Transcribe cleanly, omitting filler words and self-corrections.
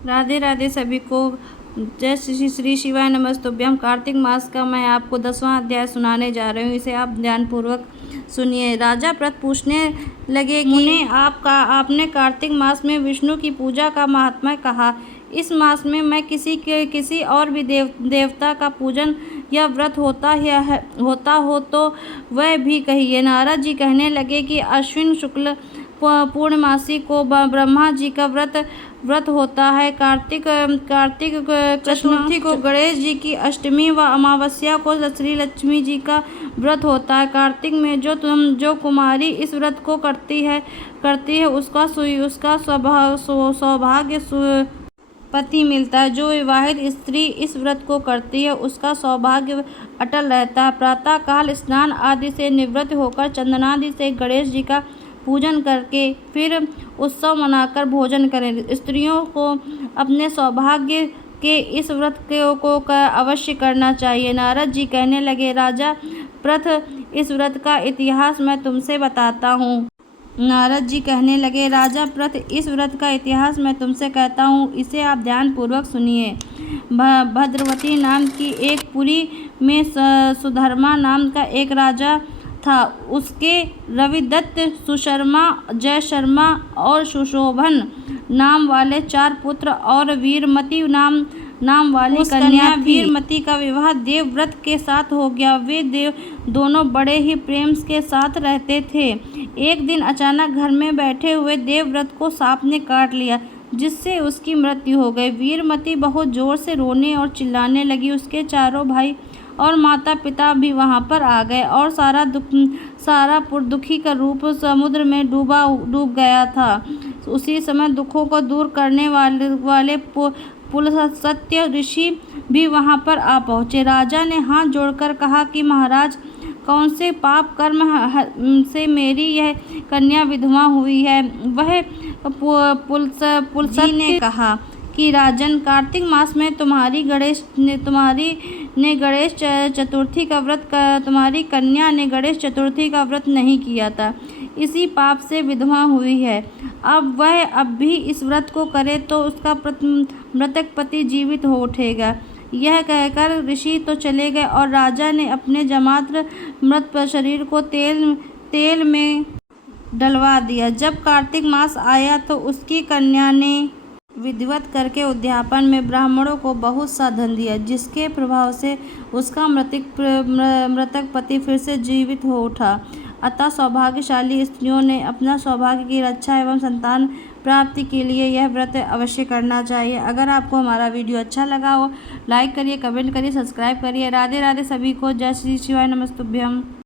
राधे राधे सभी को। जय श्री श्री शिवाय नमस्तुभ्यम। कार्तिक मास का मैं आपको 10वां अध्याय सुनाने जा रही हूँ, इसे आप ध्यानपूर्वक सुनिए। राजा प्रत पूछने लगे कि मुने आपने कार्तिक मास में विष्णु की पूजा का महात्म्य कहा। इस मास में मैं किसी और भी देवता का पूजन या व्रत होता हो तो वह भी कहिए। नारद जी कहने लगे कि अश्विन शुक्ल पूर्णमासी को ब्रह्मा जी का व्रत होता है। कार्तिक चतुर्थी को गणेश जी की अष्टमी व अमावस्या को श्री लक्ष्मी जी का व्रत होता है। कार्तिक में जो कुमारी इस व्रत को करती है उसका सौभाग्य पति मिलता है। जो विवाहित स्त्री इस व्रत को करती है उसका सौभाग्य अटल रहता है। प्रातः काल स्नान आदि से निवृत्त होकर चंदनादि से गणेश जी का पूजन करके फिर उत्सव मनाकर भोजन करें। स्त्रियों को अपने सौभाग्य के इस व्रत को अवश्य करना चाहिए। नारद जी कहने लगे, राजा प्रथ, इस व्रत का इतिहास मैं तुमसे बताता हूँ। नारद जी कहने लगे, राजा प्रथ, इस व्रत का इतिहास मैं तुमसे कहता हूँ, इसे आप ध्यानपूर्वक सुनिए। भद्रवती नाम की एक पुरी में सुधर्मा नाम का एक राजा था। उसके रविदत्त, सुशर्मा, जयशर्मा और सुशोभन नाम वाले 4 पुत्र और वीरमती नाम वाली कन्या थी। वीरमती का विवाह देवव्रत के साथ हो गया। वे दोनों बड़े ही प्रेम के साथ रहते थे। एक दिन अचानक घर में बैठे हुए देवव्रत को सांप ने काट लिया, जिससे उसकी मृत्यु हो गई। वीरमती बहुत जोर से रोने और चिल्लाने लगी। उसके चारों भाई और माता पिता भी वहां पर आ गए और सारा दुखी का रूप समुद्र में डूब गया था। उसी समय दुखों को दूर करने वाले पुलस्त्य ऋषि भी वहां पर आ पहुंचे। राजा ने हाथ जोड़कर कहा कि महाराज, कौन से पाप कर्म से मेरी यह कन्या विधवा हुई है। वह पुलस्त्य ने कहा कि राजन, कार्तिक मास में तुम्हारी कन्या ने गणेश चतुर्थी का व्रत नहीं किया था, इसी पाप से विधवा हुई है। अब वह भी इस व्रत को करे तो उसका मृतक पति जीवित हो उठेगा। यह कहकर ऋषि तो चले गए और राजा ने अपने जमात्र मृत शरीर को तेल में डलवा दिया। जब कार्तिक मास आया तो उसकी कन्या ने विधिवत करके उद्यापन में ब्राह्मणों को बहुत सा धन दिया, जिसके प्रभाव से उसका मृतक पति फिर से जीवित हो उठा। अतः सौभाग्यशाली स्त्रियों ने अपना सौभाग्य की रक्षा एवं संतान प्राप्ति के लिए यह व्रत अवश्य करना चाहिए। अगर आपको हमारा वीडियो अच्छा लगा हो, लाइक करिए, कमेंट करिए, सब्सक्राइब करिए। राधे राधे सभी को। जय श्री शिवाय नमस्तुभ्यम।